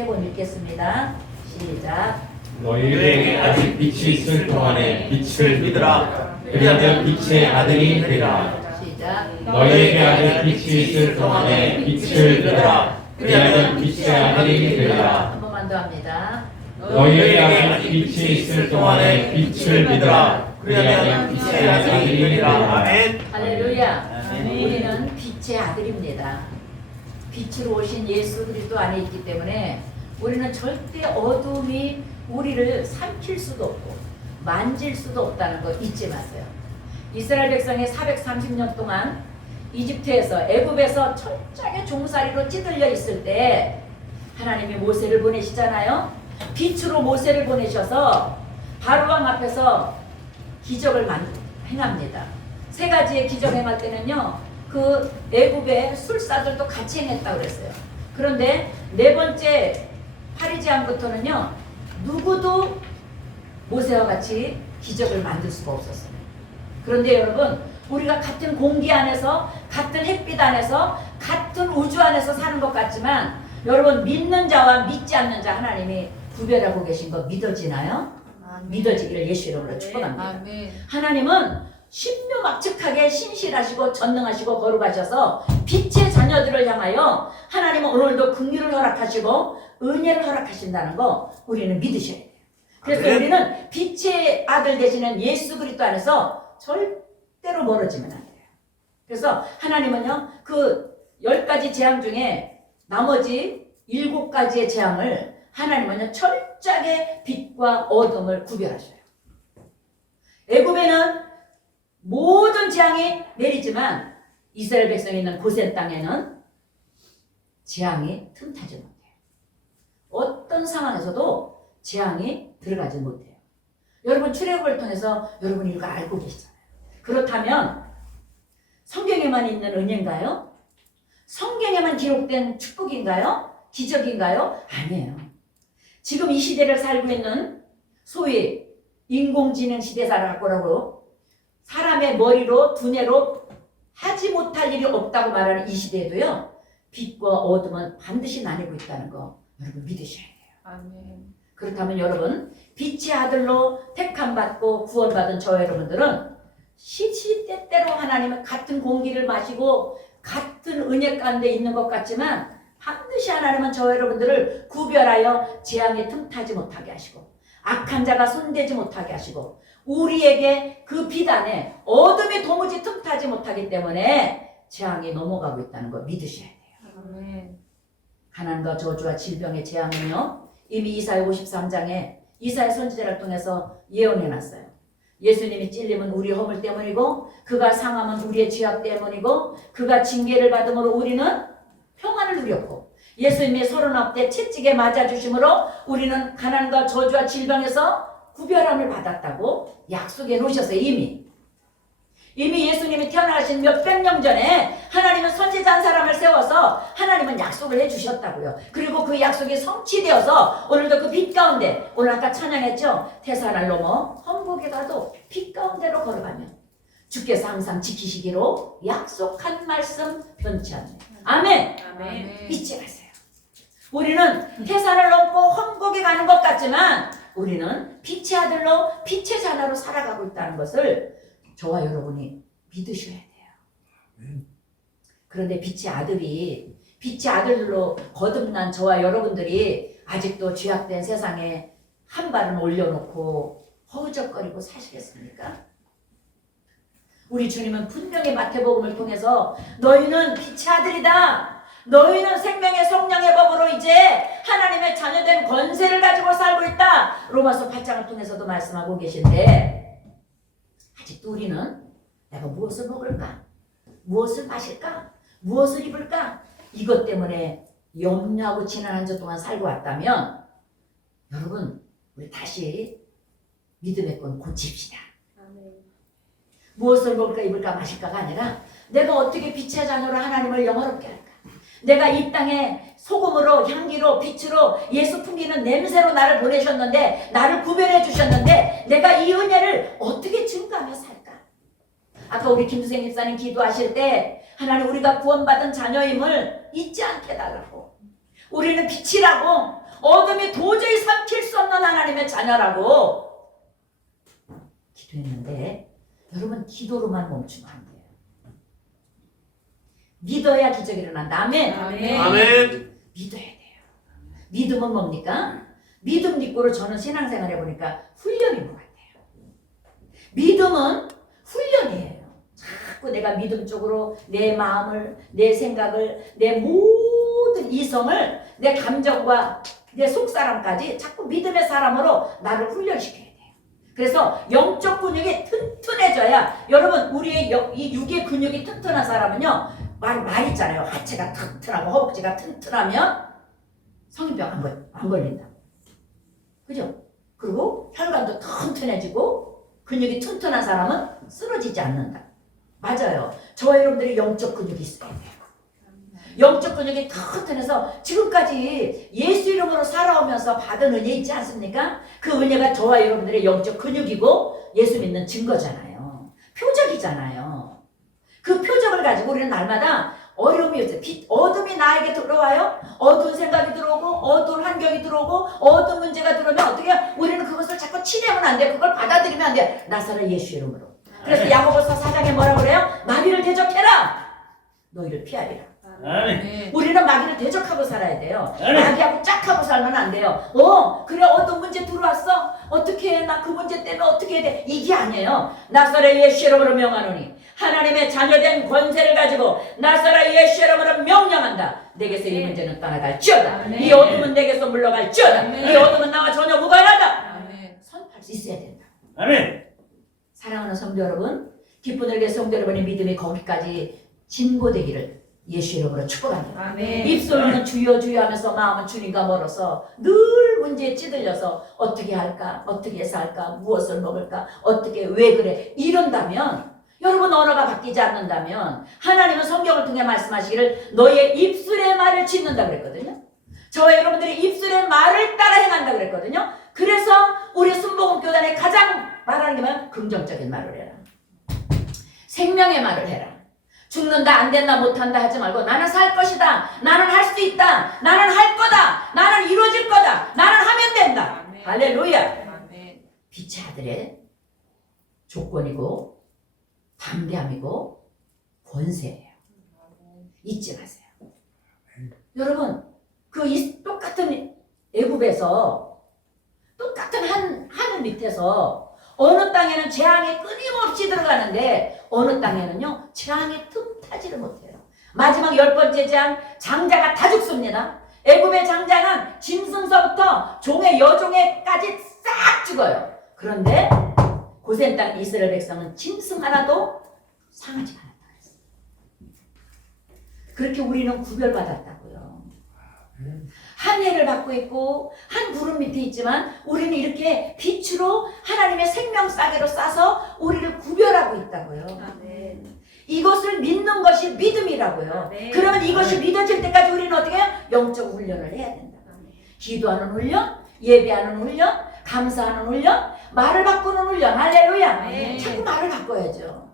세 번 읽겠습니다. 시작. 너희에게 아직 빛이 있을 동안에 빛을 믿으라. 그리하면 빛의 아들이 되리라. 시작. 너희에게 아직 빛이 있을 동안에 빛을 믿으라. 그리하면 빛의 아들이 되리라. 한 번만 더 합니다. 너희에게 아직 빛이 있을 동안에 빛을 믿으라. 그리하면 빛의 아들이 되리라. 아멘. 할렐루야. 아멘. 우리는 빛의 아들입니다. 빛으로 오신 예수 그리스도 안에 있기 때문에 우리는 절대 어둠이 우리를 삼킬 수도 없고 만질 수도 없다는 거 잊지 마세요. 이스라엘 백성이 430년 동안 이집트에서 애굽에서 철저하게 종살이로 찌들려 있을 때 하나님이 모세를 보내시잖아요. 빛으로 모세를 보내셔서 바로왕 앞에서 기적을 행합니다. 세 가지의 기적 행할 때는요, 그 애굽의 술사들도 같이 행했다고 그랬어요. 그런데 네 번째 파리제왕부터는요, 누구도 모세와 같이 기적을 만들 수가 없었어요. 그런데 여러분, 우리가 같은 공기 안에서, 같은 햇빛 안에서, 같은 우주 안에서 사는 것 같지만 여러분, 믿는 자와 믿지 않는 자 하나님이 구별하고 계신 거 믿어지나요? 믿어지기를 예수 이름으로 축복합니다. 아멘. 하나님은 신묘막측하게 신실하시고 전능하시고 거룩하셔서 빛의 자녀들을 향하여 하나님은 오늘도 긍휼을 허락하시고 은혜를 허락하신다는 거 우리는 믿으셔야 돼요. 그래서 아멘. 우리는 빛의 아들 되시는 예수 그리스도 안에서 절대로 멀어지면 안 돼요. 그래서 하나님은요, 그 10가지 재앙 중에 나머지 7가지의 재앙을 하나님은요 철저하게 빛과 어둠을 구별하셔요. 애굽에는 모든 재앙이 내리지만 이스라엘 백성이 있는 고센 땅에는 재앙이 틈타지 못해요. 어떤 상황에서도 재앙이 들어가지 못해요. 여러분 출애굽을 통해서 여러분이 이거 알고 계시잖아요. 그렇다면 성경에만 있는 은혜인가요? 성경에만 기록된 축복인가요? 기적인가요? 아니에요. 지금 이 시대를 살고 있는 소위 인공지능 시대 살아가고 사람의 머리로 두뇌로 하지 못할 일이 없다고 말하는 이 시대에도요, 빛과 어둠은 반드시 나뉘고 있다는 거 여러분 믿으셔야 돼요. 아멘. 그렇다면 여러분, 빛의 아들로 택함받고 구원받은 저 여러분들은 시시때때로 하나님은 같은 공기를 마시고 같은 은혜 가운데 있는 것 같지만 반드시 하나님은 저 여러분들을 구별하여 재앙에 틈타지 못하게 하시고 악한 자가 손대지 못하게 하시고 우리에게 그 빛 안에 어둠이 도무지 틈타지 못하기 때문에 재앙이 넘어가고 있다는 걸 믿으셔야 돼요. 아멘. 가난과 저주와 질병의 재앙은요, 이미 이사야 53장에 이사야 선지자를 통해서 예언해놨어요. 예수님이 찔림은 우리 허물 때문이고 그가 상함은 우리의 죄악 때문이고 그가 징계를 받음으로 우리는 평안을 누렸고 예수님이 39대 채찍에 맞아주심으로 우리는 가난과 저주와 질병에서 구별함을 받았다고 약속해 놓으셨어요. 이미 예수님이 태어나신 몇백 년 전에 하나님은 선지자 한 사람을 세워서 하나님은 약속을 해주셨다고요. 그리고 그 약속이 성취되어서 오늘도 그 빛 가운데, 오늘 아까 찬양했죠? 태산을 넘어 험곡에 가도 빛 가운데로 걸어가면 주께서 항상 지키시기로 약속한 말씀 변치 않네. 아멘. 아멘. 잊지 마세요. 우리는 태산을 넘고 험곡에 가는 것 같지만 우리는 빛의 아들로 빛의 자녀로 살아가고 있다는 것을 저와 여러분이 믿으셔야 돼요. 그런데 빛의 아들로 거듭난 저와 여러분들이 아직도 죄악된 세상에 한 발은 올려놓고 허우적거리고 사시겠습니까? 우리 주님은 분명히 마태복음을 통해서 너희는 빛의 아들이다. 너희는 생명의 성령의 법으로 이제 하나님의 자녀된 권세를 가지고 살고 있다. 로마서 8장을 통해서도 말씀하고 계신데 아직도 우리는 내가 무엇을 먹을까? 무엇을 마실까? 무엇을 입을까? 이것 때문에 염려하고 지난 한 주 동안 살고 왔다면 여러분, 우리 다시 믿음의 건 고칩시다. 아멘. 무엇을 먹을까, 입을까, 마실까가 아니라 내가 어떻게 빛의 자녀로 하나님을 영화롭게 할까? 내가 이 땅에 소금으로, 향기로, 빛으로 예수 풍기는 냄새로 나를 보내셨는데, 나를 구별해 주셨는데 내가 이 은혜를 어떻게 증가하며 살까? 아까 우리 김수생 집사님 기도하실 때 하나님, 우리가 구원받은 자녀임을 잊지 않게 해달라고, 우리는 빛이라고, 어둠이 도저히 삼킬 수 없는 하나님의 자녀라고 기도했는데 여러분 기도로만 멈추면 안 돼요. 믿어야 기적이 일어난다. 아멘. 아멘. 믿어야 돼요. 믿음은 뭡니까? 믿음 믿고를 저는 신앙생활 해보니까 훈련인 것 같아요. 믿음은 훈련이에요. 자꾸 내가 믿음 쪽으로 내 마음을, 내 생각을, 내 모든 이성을, 내 감정과 내 속사람까지 자꾸 믿음의 사람으로 나를 훈련시켜야 돼요. 그래서 영적 근육이 튼튼해져야, 여러분 우리의 이 육의 근육이 튼튼한 사람은요, 말 있잖아요. 하체가 튼튼하고 허벅지가 튼튼하면 성인병 안 걸린다. 그죠? 그리고 혈관도 튼튼해지고 근육이 튼튼한 사람은 쓰러지지 않는다. 맞아요. 저와 여러분들이 영적 근육이 있어야 돼요. 영적 근육이 튼튼해서 지금까지 예수 이름으로 살아오면서 받은 은혜 있지 않습니까? 그 은혜가 저와 여러분들의 영적 근육이고 예수 믿는 증거잖아요. 표적이잖아요. 그 표적을 가지고 우리는 날마다 어려움이 있어요. 어둠이 나에게 들어와요. 어두운 생각이 들어오고 어두운 환경이 들어오고 어두운 문제가 들어오면 어떻게 해요? 우리는 그것을 자꾸 치려면 안 돼요. 그걸 받아들이면 안 돼요. 나사렛 예수 이름으로. 그래서 야고보서 4장에 뭐라고 그래요? 마귀를 대적해라. 너희를 피하리라. 우리는 마귀를 대적하고 살아야 돼요. 마귀하고 짝하고 살면 안 돼요. 그래 어떤 문제 들어왔어? 어떻게 해? 나 그 문제 때문에 어떻게 해야 돼? 이게 아니에요. 나사렛 예수 이름으로 명하노니 하나님의 자녀된 권세를 가지고 나사렛 예수 이름으로 명령한다. 내게서 이 문제는 떠나갈지어다. 이 어둠은 내게서 물러갈지어다. 이 어둠은 나와 전혀 무관하다. 선포할 수 있어야 된다. 아멘. 사랑하는 성도 여러분, 기쁜 일에 성도 여러분의 믿음이 거기까지 진보되기를 예수 이름으로 축복합니다. 아멘. 입술로는 주여 주여 하면서 마음은 주님과 멀어서 늘 문제에 찌들려서 어떻게 할까, 어떻게 살까, 무엇을 먹을까, 어떻게 왜 그래 이런다면, 여러분 언어가 바뀌지 않는다면 하나님은 성경을 통해 말씀하시기를 너의 입술의 말을 짓는다 그랬거든요. 저와 여러분들이 입술의 말을 따라 행한다 그랬거든요. 그래서 우리 순복음 교단에 가장 말하는 게 뭐야? 긍정적인 말을 해라. 생명의 말을 해라. 죽는다, 안 된다, 못한다 하지 말고 나는 살 것이다. 나는 할 수 있다. 나는 할 거다. 나는 이루어질 거다. 나는 하면 된다. 아멘. 할렐루야. 아멘. 빛의 아들의 조건이고 담대함이고 권세예요. 잊지 마세요. 여러분 그 똑같은 애굽에서 똑같은 하늘 밑에서 어느 땅에는 재앙이 끊임없이 들어가는데 어느 땅에는요 재앙의 틈타지를 못해요. 마지막 10번째 재앙 장자가 다 죽습니다. 애굽의 장자는 짐승서부터 종의 여종에까지 싹 죽어요. 그런데 고센 땅 이스라엘 백성은 짐승 하나도 상하지 않았다 그랬어요. 그렇게 우리는 구별받았다고요. 한 해를 받고 있고 한 구름 밑에 있지만 우리는 이렇게 빛으로 하나님의 생명 싸개로 싸서 우리를 구별하고 있다고요. 아멘. 이것을 믿는 것이 믿음이라고요. 네. 그러면 이것이 믿어질 때까지 우리는 어떻게 해요? 영적 훈련을 해야 된다. 기도하는 훈련, 예배하는 훈련, 감사하는 훈련, 말을 바꾸는 훈련. 할렐루야. 네. 자꾸 말을 바꿔야죠.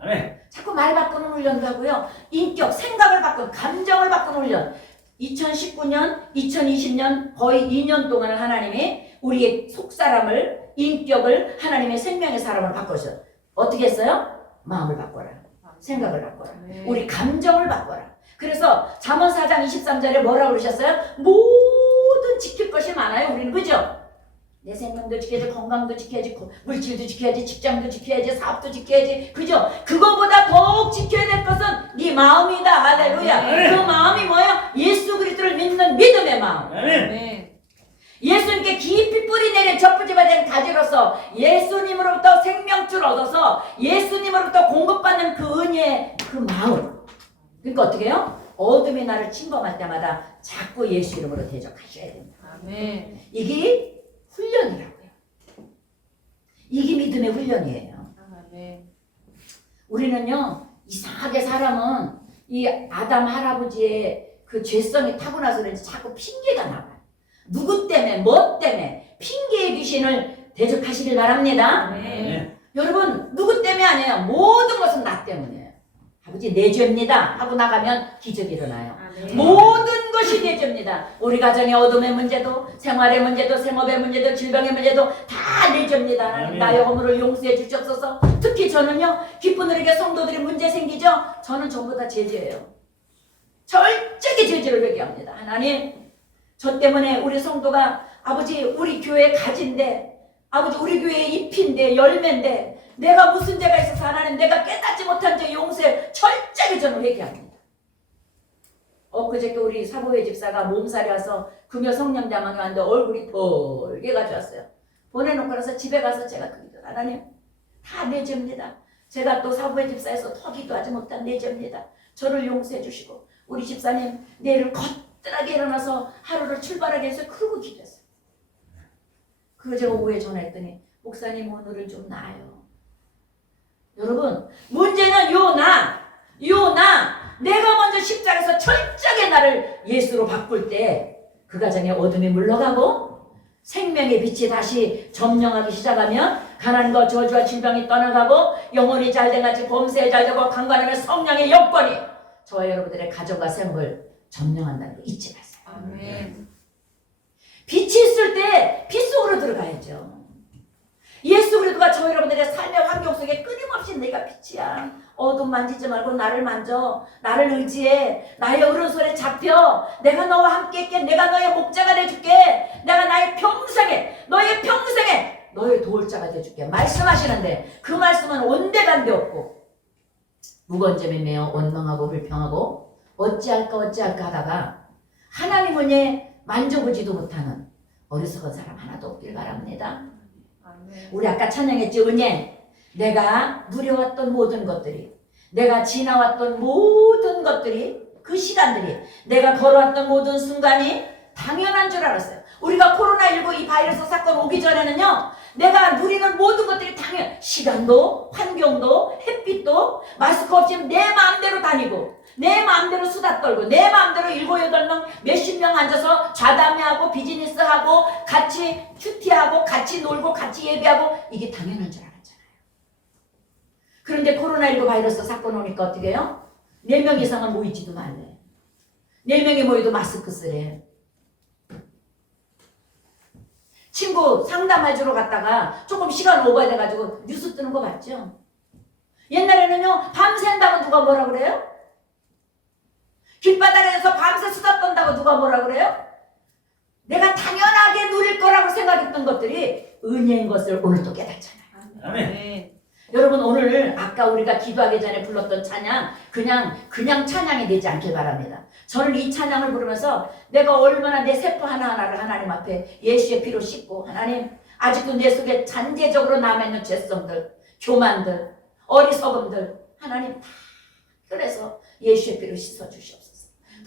아멘. 자꾸 말 바꾸는 훈련도 하고요. 인격, 생각을 바꾸는, 감정을 바꾸는 훈련. 2019년, 2020년 거의 2년 동안 하나님이 우리의 속사람을, 인격을 하나님의 생명의 사람을 바꿨어요. 어떻게 했어요? 마음을 바꿔라. 생각을 바꿔라. 우리 감정을 바꿔라. 그래서 잠언 4장 23절에 뭐라고 그러셨어요? 모든 지킬 것이 많아요. 우리는 그죠? 내 생명도 지켜야지, 건강도 지켜야지, 물질도 지켜야지, 직장도 지켜야지, 사업도 지켜야지. 그죠? 그거보다 더욱 지켜야 될 것은 네 마음이다. 할렐루야. 그 마음이 뭐야? 예수 그리스도를 믿는 믿음의 마음. 아멘. 예수님께 깊이 뿌리 내린 젖부지가 된 가지로서 예수님으로부터 생명줄 얻어서 예수님으로부터 공급받는 그 은혜의 그 마음. 그러니까 어떻게 해요? 어둠이 나를 침범할 때마다 자꾸 예수 이름으로 대적하셔야 됩니다. 아멘. 이게 훈련이라고요. 이게 믿음의 훈련이에요. 아멘. 우리는요 이상하게 사람은 이 아담 할아버지의 그 죄성이 타고나서 그런지 자꾸 핑계가 나와요. 누구 때문에 뭐 때문에 핑계의 귀신을 대적하시길 바랍니다. 아멘. 여러분 누구 때문에 아니에요. 모든 것은 나 때문이에요. 아버지 내 죄입니다 하고 나가면 기적이 일어나요. 아멘. 모든 것이 내 죄입니다. 우리 가정의 어둠의 문제도, 생활의 문제도, 생업의 문제도, 질병의 문제도 다 내 죄입니다. 하나님 나의 허물을 용서해 주시옵소서. 특히 저는요, 기쁜 우리에게 성도들이 문제 생기죠? 저는 전부 다 제 죄예요. 철저히 제 죄를 회개합니다. 하나님, 저 때문에 우리 성도가 아버지 우리 교회 가지인데, 아버지 우리 교회의 잎인데 열매인데 내가 무슨 죄가 있어서 하나님 내가 깨닫지 못한 죄 용서해 철저히 저는 회개합니다. 엊그저께 우리 사보회 집사가 몸살이 와서 금요 성령자망에 왔는데 얼굴이 벌게 가져왔어요. 보내놓고 나서 집에 가서 제가 그 기도, 하나님 다 내 죄입니다. 제가 또 사보회 집사에서 더 기도하지 못한 내 죄입니다. 저를 용서해 주시고 우리 집사님 내일을 거뜬하게 일어나서 하루를 출발하게 해서 그러고 기도했어요. 그거 제가 오후에 전화했더니 목사님 오늘은 좀 나아요. 여러분 문제는 요 나 내가 먼저 십자가에서 철저하게 나를 예수로 바꿀 때 그 가정에 어둠이 물러가고 생명의 빛이 다시 점령하기 시작하면 가난과 저주와 질병이 떠나가고 영혼이 잘돼가지고 범사에 잘되고 강건하면 성령의 여건이 저와 여러분들의 가정과 생업을 점령한다는 거 잊지 마세요. 아멘. 빛이 있을 때 빛 속으로 들어가야죠. 예수 그리스도가 저 여러분들의 삶의 환경 속에 끊임없이 내가 빛이야. 어둠 만지지 말고 나를 만져. 나를 의지해. 나의 오른손에 잡혀. 내가 너와 함께 있게. 내가 너의 목자가 돼줄게. 내가 나의 평생에 너의 평생에 너의 도울자가 돼줄게. 말씀하시는데 그 말씀은 온데간데 없고 무거운 점에 매어 원망하고 불평하고 어찌할까 하다가 하나님 은혜 만져보지도 못하는 어리석은 사람 하나도 없길 바랍니다. 아멘. 우리 아까 찬양했죠. 은혜. 내가 누려왔던 모든 것들이, 내가 지나왔던 모든 것들이, 그 시간들이, 내가 걸어왔던 모든 순간이 당연한 줄 알았어요. 우리가 코로나19 이 바이러스 사건 오기 전에는요, 내가 누리는 모든 것들이 시간도, 환경도, 햇빛도, 마스크 없이 내 마음대로 다니고, 내 마음대로 수다 떨고, 내 마음대로 7, 8명, 몇십 명 앉아서 좌담회하고 비즈니스하고 같이 큐티하고 같이 놀고 같이 예배하고 이게 당연한 줄 알았잖아요. 그런데 코로나19 바이러스 사건 오니까 어떻게 해요? 4명 이상은 모이지도 말래. 4명이 모여도 마스크 쓰래. 친구 상담해주러 갔다가 조금 시간 오버돼가지고 뉴스 뜨는 거 봤죠? 옛날에는요 밤샌다고 누가 뭐라 그래요? 길바닥에서 밤새 수다 떤다고 누가 뭐라 그래요? 내가 당연하게 누릴 거라고 생각했던 것들이 은혜인 것을 오늘 또 깨닫잖아요. 아멘. 여러분 오늘 아까 우리가 기도하기 전에 불렀던 찬양 그냥 찬양이 되지 않길 바랍니다. 저는 이 찬양을 부르면서 내가 얼마나 내 세포 하나하나를 하나님 앞에 예수의 피로 씻고 하나님 아직도 내 속에 잔재적으로 남아있는 죄성들, 교만들, 어리석음들 하나님 다 그래서 예수의 피로 씻어주시옵소서.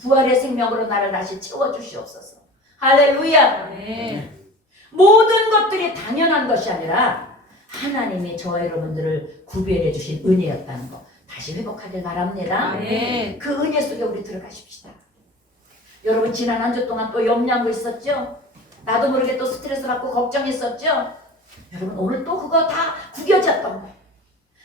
부활의 생명으로 나를 다시 채워주시옵소서. 할렐루야. 아멘. 모든 것들이 당연한 것이 아니라 하나님이 저와 여러분들을 구별해 주신 은혜였다는 거 다시 회복하길 바랍니다. 아멘. 그 은혜 속에 우리 들어가십시다. 여러분 지난 한 주 동안 또 염려한 거 있었죠? 나도 모르게 또 스트레스 받고 걱정했었죠? 여러분 오늘 또 그거 다 구겨졌던 거예요.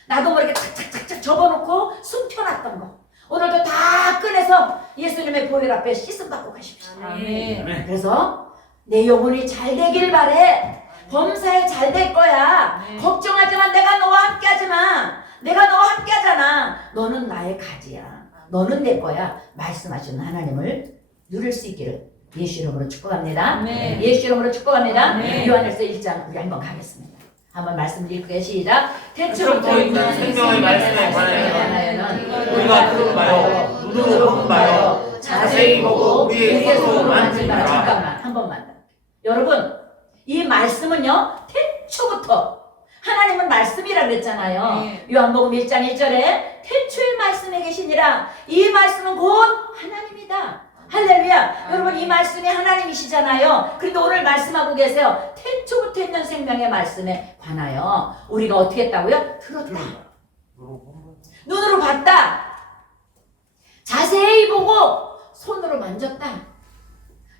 나도 모르게 착착착착 접어놓고 숨겨놨던 거 오늘도 다 꺼내서 예수님의 보혈 앞에 씻음 받고 가십시다. 아멘. 그래서 내 영혼이 잘 되길 바래. 범사에 잘 될 거야. 걱정하지만 내가 너와 함께 하지만 내가 너와 함께 하잖아. 너는 나의 가지야. 너는 내 거야. 말씀하시는 하나님을 누릴 수 있기를 예수 이름으로 축복합니다. 아멘. 예수 이름으로 축복합니다. 아멘. 요한일서 1장 우리 한번 가겠습니다. 한번 말씀 읽게 시작. 태초부터 있는 생명의 말씀에 관하여는 우리가 들은 바요 눈으로 본 바요 자세히 보고 우리의 손으로 만진 바라. 잠깐만 한 번만 더. 여러분 이 말씀은요 태초부터 하나님은 말씀이라 그랬잖아요. 네. 요한복음 1장 1절에 태초에 말씀에 계시니라. 이 말씀은 곧 하나님이다. 할렐루야. 여러분 이 말씀이 하나님이시잖아요. 그런데 오늘 말씀하고 계세요. 태초부터 있는 생명의 말씀에 관하여 우리가 어떻게 했다고요? 들었다. 눈으로 봤다. 자세히 보고 손으로 만졌다.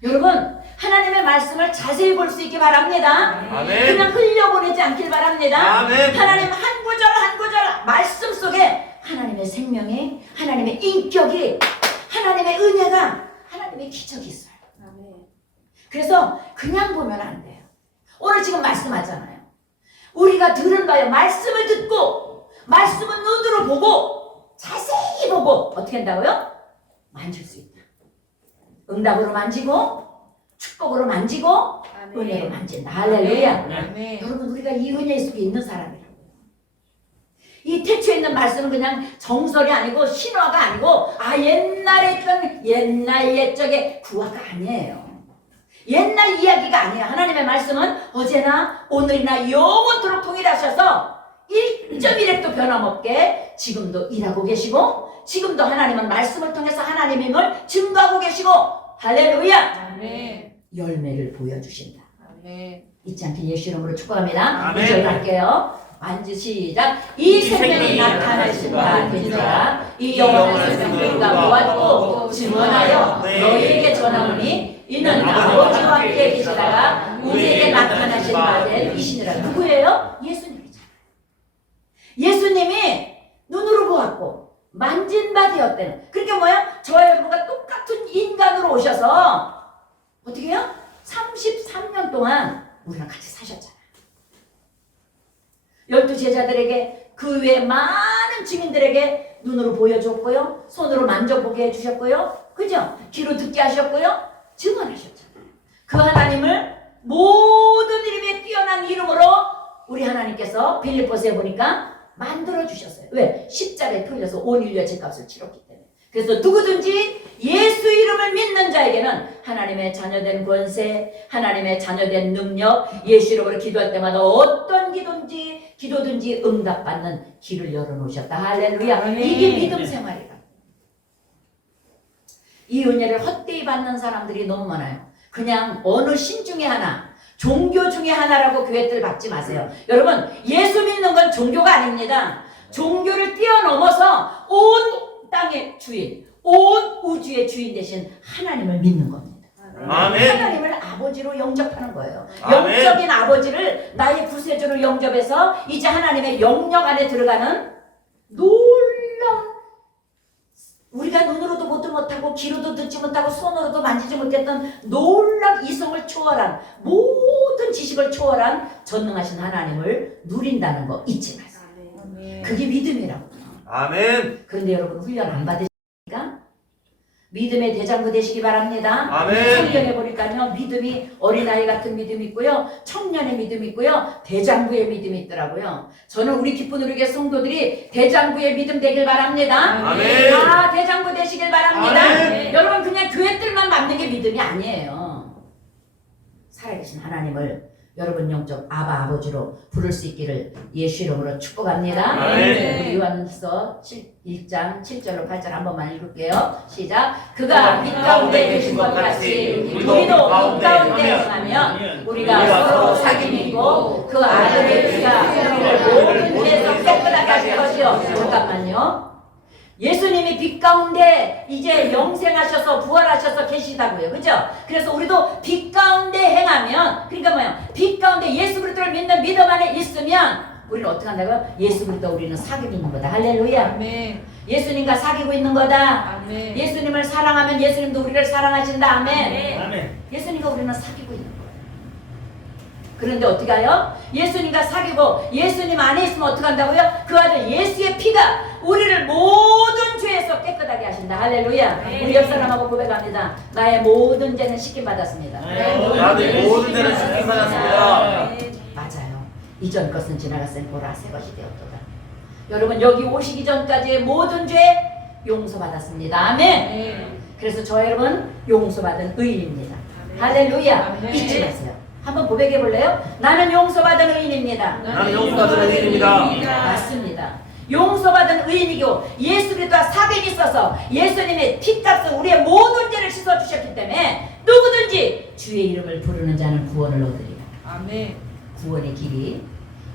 여러분 하나님의 말씀을 자세히 볼 수 있기 바랍니다. 아멘. 그냥 흘려보내지 않길 바랍니다. 아멘. 하나님 한 구절 한 구절 말씀 속에 하나님의 생명이 하나님의 인격이 하나님의 은혜가 하나님 하나님의 기적이 있어요. 아멘. 그래서 그냥 보면 안 돼요. 오늘 지금 말씀하잖아요. 우리가 들은 바에 말씀을 듣고 말씀은 눈으로 보고 자세히 보고 어떻게 한다고요? 만질 수 있다. 응답으로 만지고 축복으로 만지고 은혜로 만진다. 할렐루야. 아멘. 여러분 우리가 이 은혜 속에 있는 사람이라고. 이 태초에 있는 말씀은 그냥 정설이 아니고 신화가 아니고 옛날에 있던 옛날 옛적의 구화가 아니에요. 옛날 이야기가 아니에요. 하나님의 말씀은 어제나 오늘이나 영원토록 동일하셔서 1.1획도 변함없게 지금도 일하고 계시고 지금도 하나님은 말씀을 통해서 하나님임을 증거하고 계시고 할렐루야. 아멘. 열매를 보여주신다. 아멘. 잊지 않게 예수 이름으로 축복합니다. 아멘. 2절 갈게요. 완주 시작. 이 생명이 나타나신 바 되니라. 이 영원한 생명과 모아두고 증언하여 너희에게 전하오니 이는 아버지와 함께 계시다가 우리에게 나타나신 바 된 이시니라. 누구예요? 예수님이잖아요. 예수님이 눈으로 보았고 만진 바 되었대는. 그러니까 뭐야? 저와 여러분과 똑같은 인간으로 오셔서 어떻게 해요? 33년 동안 우리랑 같이 사셨잖아요. 12제자들에게 그 외에 많은 증인들에게 눈으로 보여줬고요. 손으로 만져보게 해주셨고요. 그죠? 귀로 듣게 하셨고요. 증언하셨잖아요. 그 하나님을 모든 이름에 뛰어난 이름으로 우리 하나님께서 빌립보서에 보니까 만들어주셨어요. 왜? 십자가에 풀려서 온 인류의 죄값을 치렀기 때문에. 그래서 누구든지 예수 이름을 믿는 자에게는 하나님의 자녀된 권세, 하나님의 자녀된 능력, 예수 이름으로 기도할 때마다 어떤 기도든지 응답받는 길을 열어놓으셨다. 할렐루야. 아멘. 이게 믿음 생활이라. 이 은혜를 헛되이 받는 사람들이 너무 많아요. 그냥 어느 신 중에 하나, 종교 중에 하나라고 교회들 받지 마세요. 여러분, 예수 믿는 건 종교가 아닙니다. 종교를 뛰어넘어서 온 땅의 주인, 온 우주의 주인 되신 하나님을 믿는 겁니다. 아멘. 하나님을 아버지로 영접하는 거예요. 아멘. 영적인 아버지를 나의 구세주로 영접해서 이제 하나님의 영역 안에 들어가는 놀라운, 우리가 눈으로도 보지 못하고 귀로도 듣지 못하고 손으로도 만지지 못했던 놀라운 이성을 초월한 모든 지식을 초월한 전능하신 하나님을 누린다는 거 잊지 마세요. 아멘. 그게 믿음이라고. 아멘. 그런데 여러분 훈련 안 받으십니까? 믿음의 대장부 되시기 바랍니다. 아멘. 성경에 보니까요, 믿음이 어린아이 같은 믿음이 있고요, 청년의 믿음이 있고요, 대장부의 믿음이 있더라고요. 저는 우리 기쁜 우리의 성도들이 대장부의 믿음 되길 바랍니다. 아멘. 다 대장부 되시길 바랍니다. 아멘. 여러분 그냥 교회들만 받는 게 믿음이 아니에요. 살아계신 하나님을 여러분 영적 아바 아버지로 부를 수 있기를 예수 이름으로 축복합니다. 아멘. 우리 요한서 1장 7절로 8절 한 번만 읽을게요. 시작. 그가 빛 가운데 계신 것 같이 우리도 빛 가운데 행하면 우리가 서로 사귐이고 그 아들의 피가 우리를 모든 죄에서 깨끗하게 하실 것이요. 잠깐만요. 예수님이 빛 가운데 이제 영생하셔서 부활하셔서 계시다고요. 그죠? 그래서 우리도 빛 가운데 행하면, 그러니까 뭐야? 빛 가운데 예수 그리스도를 믿는 믿음 안에 있으면 우리는 어떻게 한다고요? 예수 그리스도 우리는 사귀고 있는 거다. 할렐루야. 아멘. 예수님과 사귀고 있는 거다. 아멘. 예수님을 사랑하면 예수님도 우리를 사랑하신다. 아멘. 아멘. 예수님과 우리는 사귀고 있는 거예요. 그런데 어떻게 해요? 예수님과 사귀고 예수님 안에 있으면 어떻게 한다고요? 그 아들 예수의 피가 우리를 모든 죄에서 깨끗하게 하신다. 할렐루야. 우리 옆 사람하고 고백합니다. 나의 모든 죄는 씻김 받았습니다. 나의 모든 죄는 씻김 받았습니다. 맞아요. 이전 것은 지나갔으니 보라 새 것이 되었도다. 여러분 여기 오시기 전까지의 모든 죄 용서받았습니다. 아멘. 그래서 저 여러분 용서받은 의인입니다. 할렐루야. 아멘. 잊지 마세요. 한번 고백해 볼래요? 나는 용서받은 의인입니다. 나는 용서받은 의인입니다. 맞습니다. 용서받은 의인이고 예수 그리스도와 사귐이 있어서 예수님의 피값을 우리의 모든 죄를 씻어주셨기 때문에 누구든지 주의 이름을 부르는 자는 구원을 얻으리라. 아멘. 구원의 길이,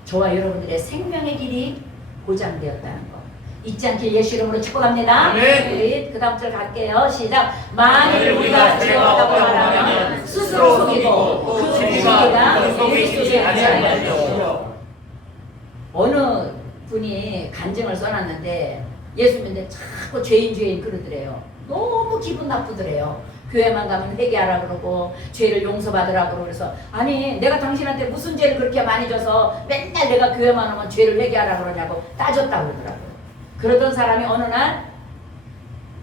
저와 여러분들의 생명의 길이 보장되었다는 거 잊지 않게 예수 이름으로 축복합니다. 아멘. 우리 그 다음 절 갈게요. 시작. 만일 우리가 죄가 없다고 말하면 스스로 속이고 그 진리가 우리 속에 하지 않으리라. 어느 분이 간증을 써놨는데 예수 믿는데 자꾸 죄인 그러더래요. 너무 기분 나쁘더래요. 교회만 가면 회개하라 그러고 죄를 용서받으라 그러고 그래서 아니 내가 당신한테 무슨 죄를 그렇게 많이 져서 맨날 내가 교회만 오면 죄를 회개하라 그러냐고 따졌다고 그러더라고요. 그러던 사람이 어느 날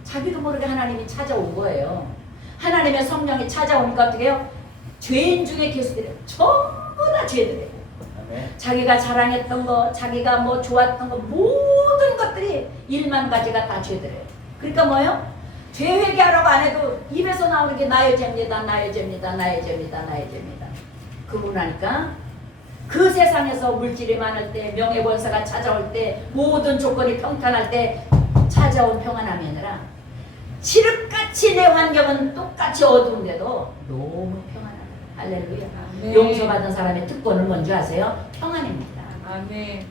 자기도 모르게 하나님이 찾아온 거예요. 하나님의 성령이 찾아오니까 어떻게 해요? 죄인 중에 계수들이에요. 전부 다 죄들이에요. 아멘. 자기가 자랑했던 거, 자기가 뭐 좋았던 거 모든 것들이 1만 가지가 다 죄들이에요. 그러니까 뭐예요? 죄 회개하라고 안 해도 입에서 나오는 게 나의 죄입니다. 나의 죄입니다. 나의 죄입니다. 나의 죄입니다. 그러고 나니까 그 세상에서 물질이 많을 때, 명예권세가 찾아올 때, 모든 조건이 평탄할 때 찾아온 평안함이 아니라 칠흑같이 내 환경은 똑같이 어두운데도 너무 평안하다. 할렐루야. 아멘. 용서받은 사람의 특권은 뭔지 아세요? 평안입니다. 아멘.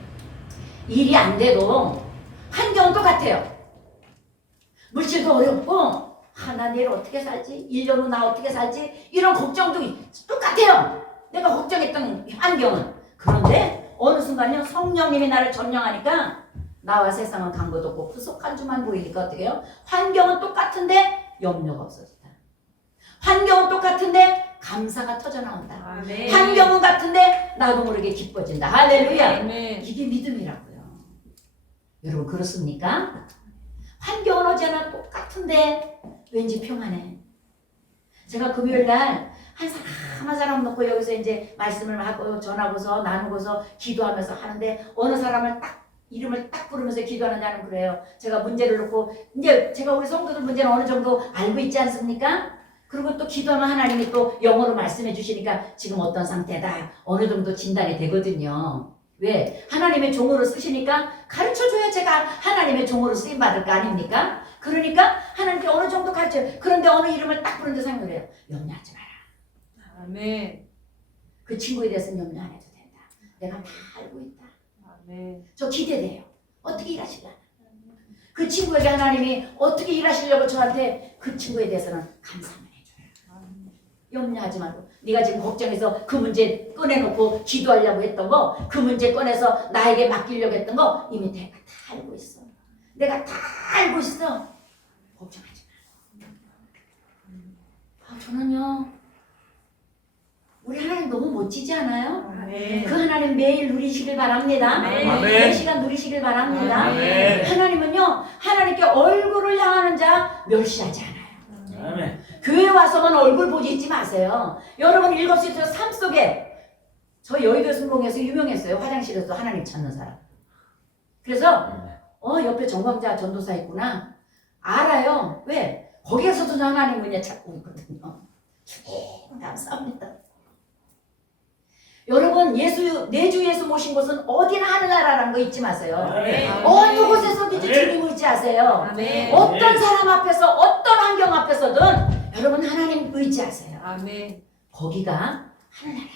일이 안 돼도 환경은 똑같아요. 물질도 어렵고 나 내일 어떻게 살지? 1년 후 나 어떻게 살지? 이런 걱정도 똑같아요. 내가 걱정했던 환경은. 그런데 어느 순간요 성령님이 나를 점령하니까 나와 세상은 간 것도 없고 후속한 주만 보이니까 어떻게 해요? 환경은 똑같은데 염려가 없어진다. 환경은 똑같은데 감사가 터져나온다. 아멘. 환경은 같은데 나도 모르게 기뻐진다. 할렐루야. 아멘. 이게 믿음이라고요. 여러분 그렇습니까? 환경은 어제나 똑같은데 왠지 평안해. 제가 금요일날 한 사람 한 사람 놓고 여기서 이제 말씀을 하고 전하고서 나누고서 기도하면서 하는데 어느 사람을 딱 이름을 딱 부르면서 기도하는 자는 그래요. 제가 문제를 놓고 이제 제가 우리 성도들 문제는 어느 정도 알고 있지 않습니까? 그리고 또 기도하면 하나님이 또 영어로 말씀해 주시니까 지금 어떤 상태다 어느 정도 진단이 되거든요. 왜? 하나님의 종으로 쓰시니까 가르쳐줘야 제가 하나님의 종으로 쓰임받을 거 아닙니까? 그러니까 하나님께 어느 정도 가르쳐요. 그런데 어느 이름을 딱 부르는데 생각을 해요. 염려하지 마라. 아멘. 그 친구에 대해서는 염려 안 해도 된다. 내가 다 알고 있다. 아멘. 저 기대돼요. 어떻게 일하실려나. 그 친구에게 하나님이 어떻게 일하시려고 저한테 그 친구에 대해서는 감사만 해줘요. 염려하지 말고 네가 지금 걱정해서 그 문제 꺼내놓고 기도하려고 했던 거 그 문제 꺼내서 나에게 맡기려고 했던 거 이미 내가 다 알고 있어. 내가 다 알고 있어. 걱정하지 마. 저는요 우리 하나님 너무 멋지지 않아요? 아멘. 그 하나님 매일 누리시길 바랍니다. 아멘. 매 시간 누리시길 바랍니다. 아멘. 하나님은요 하나님께 얼굴을 향하는 자 멸시하지 않아요. 아멘. 교회 와서만 얼굴 보지 있지 마세요. 여러분 읽을 수 있어요. 삶 속에 저 여의도 순봉에서 유명했어요. 화장실에서 하나님 찾는 사람. 그래서 옆에 정광자 전도사 있구나. 알아요. 왜? 거기에서도 하나님 은혜 찾고 있거든요. 감사합니다. 여러분 내주 예수 모신 곳은 어디나 하늘나라라는 거 잊지 마세요. 아멘. 어느 곳에서든지 아멘. 주님을 잊지 마세요. 아멘. 어떤 사람 앞에서 어떤 환경 앞에서든 여러분 하나님 의지하세요. 아멘. 거기가 하늘나라예요.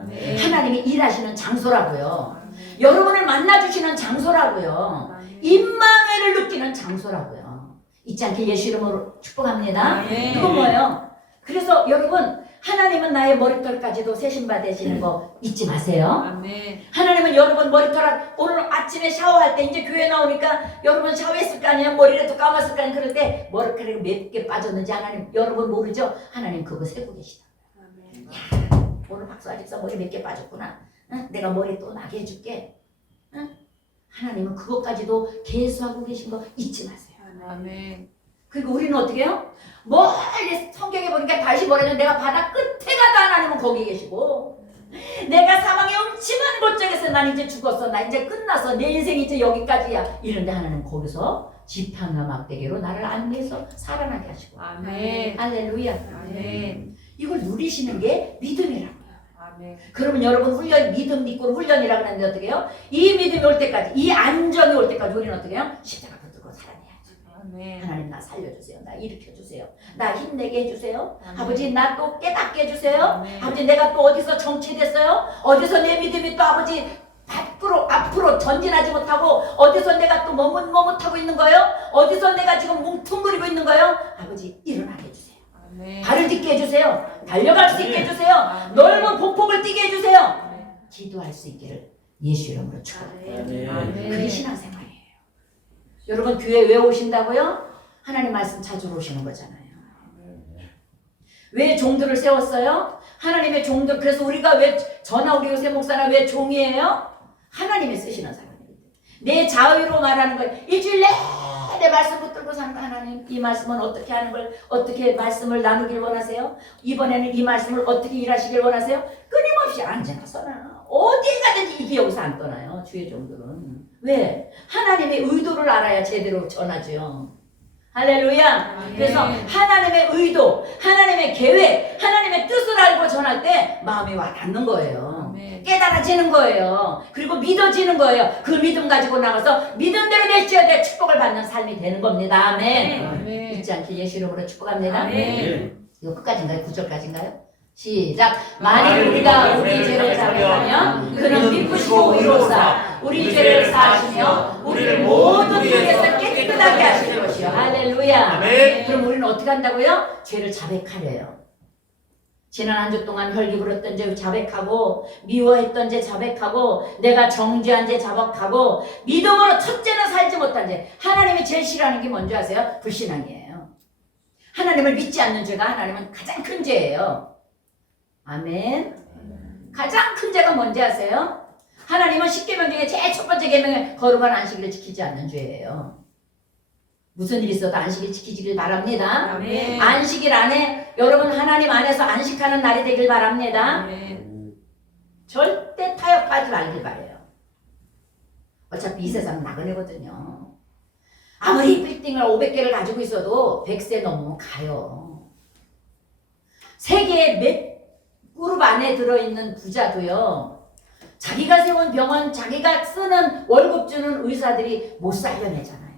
아멘. 하나님이 일하시는 장소라고요. 아멘. 여러분을 만나주시는 장소라고요. 임마누엘을 느끼는 장소라고요. 잊지 않게 예수 이름으로 축복합니다. 아멘. 그건 뭐예요? 그래서 여러분 하나님은 나의 머리털까지도 세심받으시는 거 잊지 마세요. 아멘. 하나님은 여러분 머리털 오늘 아침에 샤워할 때 이제 교회 나오니까 여러분 샤워했을 거 아니에요. 머리라도 감았을 거 아니에요. 그럴 때 머리카락이 몇 개 빠졌는지 하나님 여러분 모르죠? 하나님 그거 세고 계시다. 아멘. 오늘 박수 아직서 머리 몇 개 빠졌구나. 응? 내가 머리 또 나게 해줄게. 응? 하나님은 그것까지도 계수하고 계신 거 잊지 마세요. 아멘. 그리고 우리는 어떻게 해요? 멀리 성경에 보니까 다시 뭐라면 내가 바다 끝에 가다 하나님은 거기 계시고 내가 사망의 음침한 골짜기에서 난 이제 죽었어. 나 이제 끝났어. 내 인생이 이제 여기까지야. 이런데 하나님 거기서 지팡이와 막대기로 나를 안내해서 살아나게 하시고 아멘. 할렐루야. 아멘. 이걸 누리시는 게 믿음이라고요. 아멘. 그러면 여러분 훈련 믿음 믿고 훈련이라고 하는데 어떻게 해요? 이 믿음이 올 때까지 이 안정이 올 때까지 우리는 어떻게 해요? 십자가 붙들고 살아내야죠. 아멘. 하나님 나 살려주세요. 나 일으켜주세요. 나 힘내게 해주세요. 아멘. 아버지 나 또 깨닫게 해주세요. 아멘. 아버지 내가 또 어디서 정체됐어요? 어디서 내 믿음이 또 아버지 앞으로 전진하지 못하고 어디서 내가 또 머뭇머뭇하고 있는 거예요? 어디서 내가 지금 뭉퉁거리고 있는 거예요? 아버지 일어나게 해주세요. 아멘. 발을 딛게 해주세요. 달려갈 수 있게 해주세요. 아멘. 넓은 폭폭을 뛰게 해주세요. 아멘. 기도할 수 있기를 예수 이름으로 축원합니다. 아멘. 아멘. 그게 신앙생활이에요. 여러분 교회 왜 오신다고요? 하나님 말씀 찾으러 오시는 거잖아요. 왜 종들을 세웠어요? 하나님의 종들. 그래서 우리가 왜 저나 우리 요새 목사나 왜 종이에요? 하나님이 쓰시는 사람이에요. 내 자의로 말하는 거예요. 일주일 내내 말씀 붙들고 사는 거. 하나님, 이 말씀은 어떻게 하는 걸, 어떻게 말씀을 나누길 원하세요? 이번에는 이 말씀을 어떻게 일하시길 원하세요? 끊임없이 언제나 써놔. 어디 가든지 이게 여기서 안 떠나요. 주의 종들은. 왜? 하나님의 의도를 알아야 제대로 전하죠. 할렐루야. 그래서 하나님의 의도, 하나님의 계획, 하나님의 뜻을 알고 전할 때 마음이 와닿는 거예요. 깨달아지는 거예요. 그리고 믿어지는 거예요. 그 믿음 가지고 나가서 믿음대로 맺혀야 돼 축복을 받는 삶이 되는 겁니다. 아멘. 잊지 않게 예수 이름으로 축복합니다. 이거 끝까지인가요? 9절까지인가요? 시작. 만일 우리가 우리 죄를 자백하면 그는 미쁘시고 의로우사 우리 죄를 사하시며 우리를 모든 죄에서 깨끗하게 하실 것이요. 할렐루야. 아멘. 그럼 우리는 어떻게 한다고요? 죄를 자백하래요. 지난 한 주 동안 혈기 부렸던 죄 자백하고, 미워했던 죄 자백하고, 내가 정죄한 죄 자백하고, 믿음으로 첫째는 살지 못한 죄. 하나님이 제일 싫어하는 게 뭔지 아세요? 불신앙이에요. 하나님을 믿지 않는 죄가 하나님은 가장 큰 죄예요. 아멘. 가장 큰 죄가 뭔지 아세요? 하나님은 10계명 중에 제일 첫 번째 계명에 거룩한 안식일을 지키지 않는 죄예요. 무슨 일이 있어도 안식일 지키시길 바랍니다. 아멘. 안식일 안에 여러분 하나님 안에서 안식하는 날이 되길 바랍니다. 절대 타협하지 말길 바래요. 어차피 이 세상은 나그네거든요. 아무리 빌딩을 500개를 가지고 있어도 100세 넘으면 가요. 세계의 몇 그룹 안에 들어있는 부자도요, 자기가 세운 병원, 자기가 쓰는 월급 주는 의사들이 못 살려내잖아요.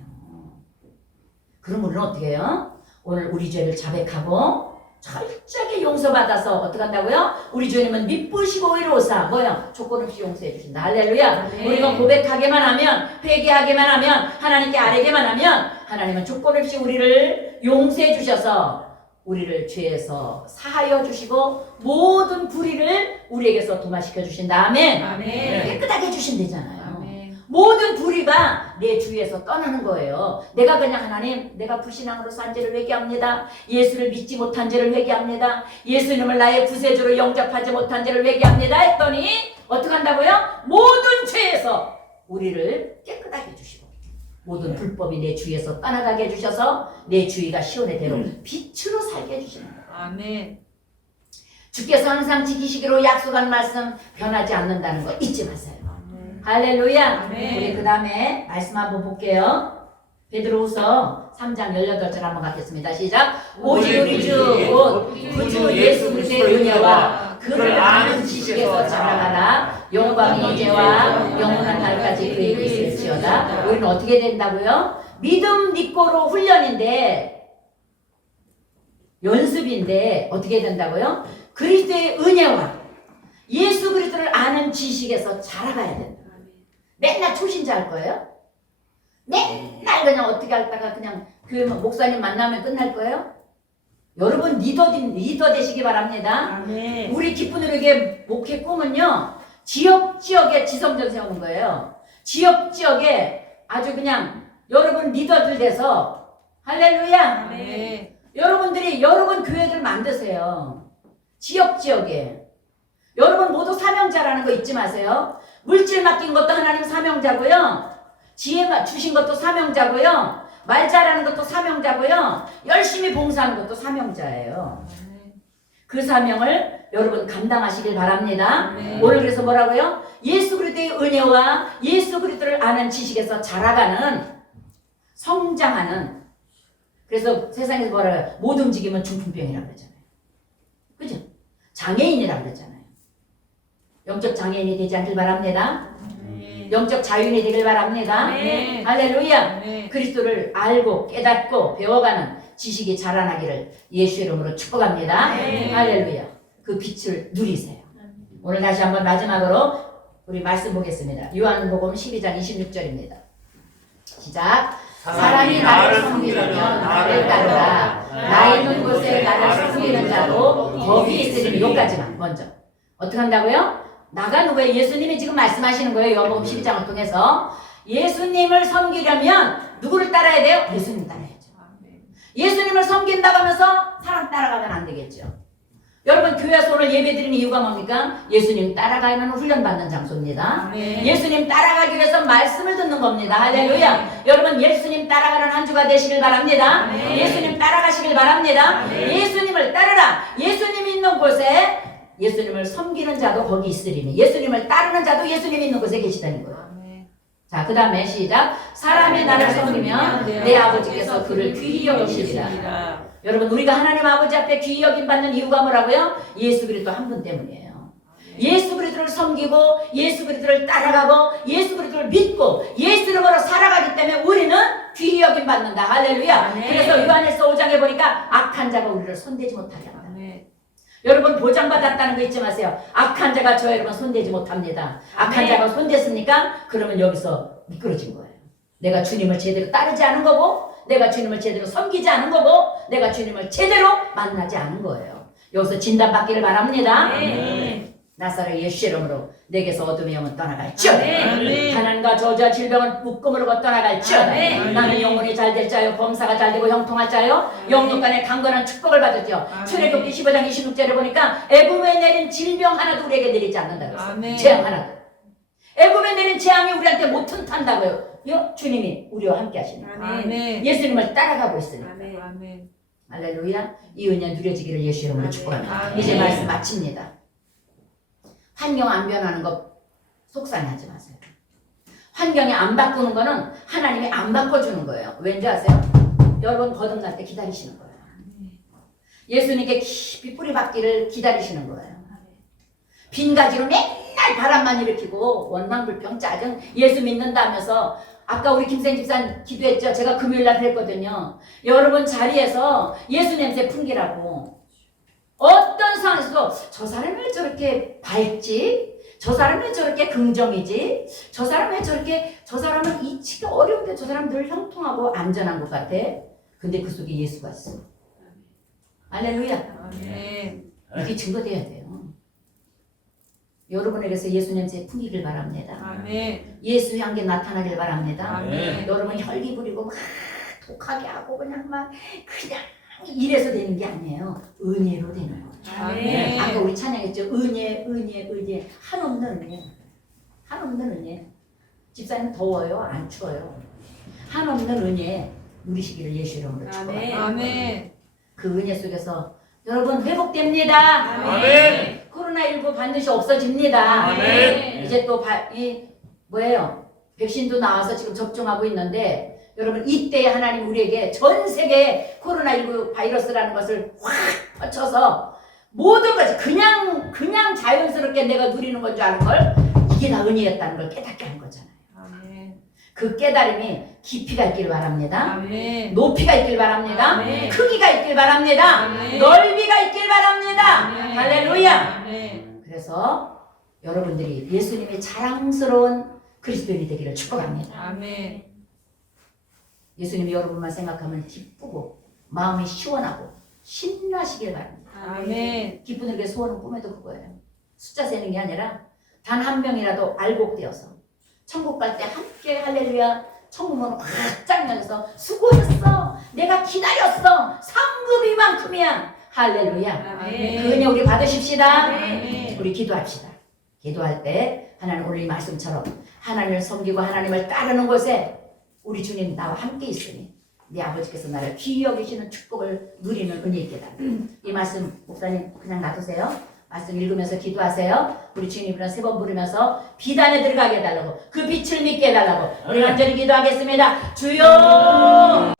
그럼 우리는 어떻게 해요? 오늘 우리 죄를 자백하고 철저하게 용서받아서 어떻게 한다고요? 우리 주님은 미쁘시고 의로우사 뭐요? 조건 없이 용서해 주신다. 할렐루야. 네. 우리가 고백하기만 하면, 회개하기만 하면, 하나님께 아뢰기만 하면 하나님은 조건 없이 우리를 용서해 주셔서 우리를 죄에서 사하여 주시고 모든 불의를 우리에게서 도마시켜 주신다. 아멘. 아멘. 깨끗하게 해주신대잖아요. 아멘. 모든 불의가 내 주위에서 떠나는 거예요. 내가 그냥 하나님, 내가 불신앙으로 산 죄를 회개합니다. 예수를 믿지 못한 죄를 회개합니다. 예수님을 나의 구세주로 영접하지 못한 죄를 회개합니다 했더니 어떻게 한다고요? 모든 죄에서 우리를 깨끗하게 해주시고 모든 불법이 내 주위에서 떠나가게 해주셔서 내 주위가 시온의 대로 빛으로 살게 해주시는 거예요. 아멘. 주께서 항상 지키시기로 약속한 말씀 변하지 않는다는 거 잊지 마세요. 할렐루야. 아멘. 우리 그 다음에 말씀 한번 볼게요. 베드로후서 3장 18절 한번 갖겠습니다. 시작. 오직 우리 주 곧 구주 예수 그리스도의 은혜와 그를 아는 지식에서 자라가라. 영광이 이제와 영원한 날까지 그에게 있을지어다. 우리는 어떻게 된다고요? 믿음 믿고로 훈련인데, 연습인데 어떻게 된다고요? 그리스도의 은혜와 예수 그리스도를 아는 지식에서 자라가야 된다. 맨날 초신자 할 거예요? 맨날 그냥 어떻게 할다가 그냥 교회 목사님 만나면 끝날 거예요? 여러분 리더 되시기 바랍니다. 아멘. 우리 기쁜 우리에게 목회 꿈은요, 지역에 지성전 세우는 거예요. 지역에 아주 그냥 여러분 리더들 돼서, 할렐루야. 아멘. 여러분들이 여러분 교회들 만드세요. 지역에. 여러분 모두 사명자라는 거 잊지 마세요. 물질 맡긴 것도 하나님 사명자고요. 지혜 주신 것도 사명자고요. 말 잘하는 것도 사명자고요. 열심히 봉사하는 것도 사명자예요. 그 사명을 여러분 감당하시길 바랍니다. 오늘 그래서 뭐라고요? 예수 그리스도의 은혜와 예수 그리스도를 아는 지식에서 자라가는, 성장하는. 그래서 세상에서 뭐라고요? 못 움직이면 중풍병이라고 그러잖아요. 그죠? 장애인이라고 그러잖아요. 영적 장애인이 되지 않길 바랍니다. 영적 자유인이 되길 바랍니다. 아멘. 할렐루야. 아멘. 그리스도를 알고 깨닫고 배워가는 지식이 자라나기를 예수 이름으로 축복합니다. 아멘. 할렐루야. 그 빛을 누리세요. 오늘 다시 한번 마지막으로 우리 말씀 보겠습니다. 요한복음 12장 26절입니다. 시작. 사람이 나를 섬기려면 나를 따르라. 나 있는 곳에 나를 섬기는 자도 거기 있으리니. 여기까지만 먼저. 어떻게 한다고요? 나가 누구예요? 예수님이 지금 말씀하시는 거예요. 요한복음 12장을 통해서. 예수님을 섬기려면 누구를 따라야 돼요? 예수님 따라야죠. 예수님을 섬긴다고 하면서 사람 따라가면 안 되겠죠. 여러분 교회에서 오늘 예배드리는 이유가 뭡니까? 예수님 따라가는 훈련받는 장소입니다. 아멘. 예수님 따라가기 위해서 말씀을 듣는 겁니다. 할렐루야. 여러분 예수님 따라가는 한 주가 되시길 바랍니다. 아멘. 예수님 따라가시길 바랍니다. 아멘. 예수님을 따르라. 예수님 있는 곳에 예수님을 섬기는 자도 거기 있으리니 예수님을 따르는 자도 예수님 있는 곳에 계시다는 거예요. 아멘. 자, 그 다음에 시작. 사람이 나를 섬기면 내 아버지께서 그를 귀히 여기시리라. 여러분 우리가 하나님 아버지 앞에 귀히 여김 받는 이유가 뭐라고요? 예수 그리스도 한 분 때문이에요. 예수 그리스도를 섬기고 예수 그리스도를 따라가고 예수 그리스도를 믿고 예수 이름으로 살아가기 때문에 우리는 귀히 여김 받는다. 할렐루야. 아멘. 그래서 요한일서 5장에 보니까 악한 자가 우리를 손대지 못하게 한다. 아멘. 여러분 보장받았다는 거 잊지 마세요. 악한 자가 저 여러분 손대지 못합니다. 악한 아멘. 자가 손댔습니까? 그러면 여기서 미끄러진 거예요. 내가 주님을 제대로 따르지 않은 거고 내가 주님을 제대로 섬기지 않은 거고 내가 주님을 제대로 만나지 않은 거예요. 여기서 진단받기를 바랍니다. 아멘. 나사렛 예수 이름으로 내게서 어둠의 영은 떠나갈지어 아멘. 가난과 저주와 질병은 묶음으로 떠나갈지어 아멘. 나는 영혼이 잘 될 자요 범사가 잘 되고 형통할 자요 영육 간에 강건한 축복을 받을지어 아멘. 출애굽기 15장 26절에 보니까 애굽에 내린 질병 하나도 우리에게 내리지 않는다고 했어요. 아멘. 재앙 하나도. 애굽에 내린 재앙이 우리한테 못 튼탄다고요. 주님이 우리와 함께 하시는 아멘. 예수님을 따라가고 있으니 아멘. 아멘. 할렐루야. 이 은혜 누려지기를 예수 이름으로 아멘. 축복합니다. 아멘. 이제 말씀 마칩니다. 환경 안 변하는 거 속상해하지 마세요. 환경이 안 바꾸는 거는 하나님이 안 바꿔주는 거예요. 왠지 아세요? 여러분 거듭날 때 기다리시는 거예요. 예수님께 깊이 뿌리 박기를 기다리시는 거예요. 빈 가지로 맨날 바람만 일으키고 원망불평 짜증 예수 믿는다면서 아까 우리 김생 집사님 기도했죠. 제가 금요일날 그랬거든요. 여러분 자리에서 예수 냄새 풍기라고. 어떤 상황에서도 저 사람이 왜 저렇게 밝지? 저 사람이 왜 저렇게 긍정이지? 저 사람이 왜 저렇게 저 사람은 잊히기 어려운데 저 사람 늘 형통하고 안전한 것 같아? 근데 그 속에 예수가 있어. 할렐루야. 아멘. 이게 증거돼야 돼요. 여러분에게서 예수 냄새 풍기길 바랍니다. 아멘. 예수 향기 나타나길 바랍니다. 아멘. 여러분 혈기 부리고 막 독하게 하고 그냥 이래서 되는 게 아니에요. 은혜로 되는 거예요. 아멘. 아까 우리 찬양했죠. 은혜 한없는 은혜. 한없는 은혜. 집사님 더워요? 안 추워요? 한없는 은혜 누리시기를 예수 이름으로 축복합니다. 아멘. 그 은혜 속에서 여러분 회복됩니다. 아멘. 코로나19 반드시 없어집니다. 아멘. 이제 또 뭐예요? 백신도 나와서 지금 접종하고 있는데 여러분 이때 하나님 우리에게 전 세계 코로나19 바이러스라는 것을 확 펼쳐서 모든 것이 그냥 자연스럽게 내가 누리는 건 줄 아는 걸 이게 다 은혜였다는 걸 깨닫게 한 거잖아요. 아멘. 그 깨달음이 깊이가 있길 바랍니다. 아멘. 높이가 있길 바랍니다. 아멘. 크기가 있길 바랍니다. 아멘. 넓이가 있길 바랍니다. 아멘. 할렐루야. 아멘. 그래서 여러분들이 예수님의 자랑스러운 그리스도인이 되기를 축복합니다. 아멘. 예수님이 여러분만 생각하면 기쁘고 마음이 시원하고 신나시길 바랍니다. 아멘. 기쁜 우리의 소원은 꿈에도 그거예요. 숫자 세는 게 아니라 단 한 명이라도 알곡되어서 천국 갈 때 함께 할렐루야 천국문을 확 열어서 수고했어. 내가 기다렸어. 상급 이만큼이야. 할렐루야. 아멘. 그 은혜 우리 받으십시다. 아멘. 우리 기도합시다. 기도할 때 하나님 오늘 이 말씀처럼 하나님을 섬기고 하나님을 따르는 곳에 우리 주님 나와 함께 있으니 네 아버지께서 나를 귀히 여기시는 축복을 누리는 은혜 있게 달라. 이 말씀 목사님 그냥 놔두세요. 말씀 읽으면서 기도하세요. 우리 주님이랑 3번 부르면서 비단에 들어가게 해달라고 그 빛을 믿게 해달라고 우리 간절히 기도하겠습니다. 주여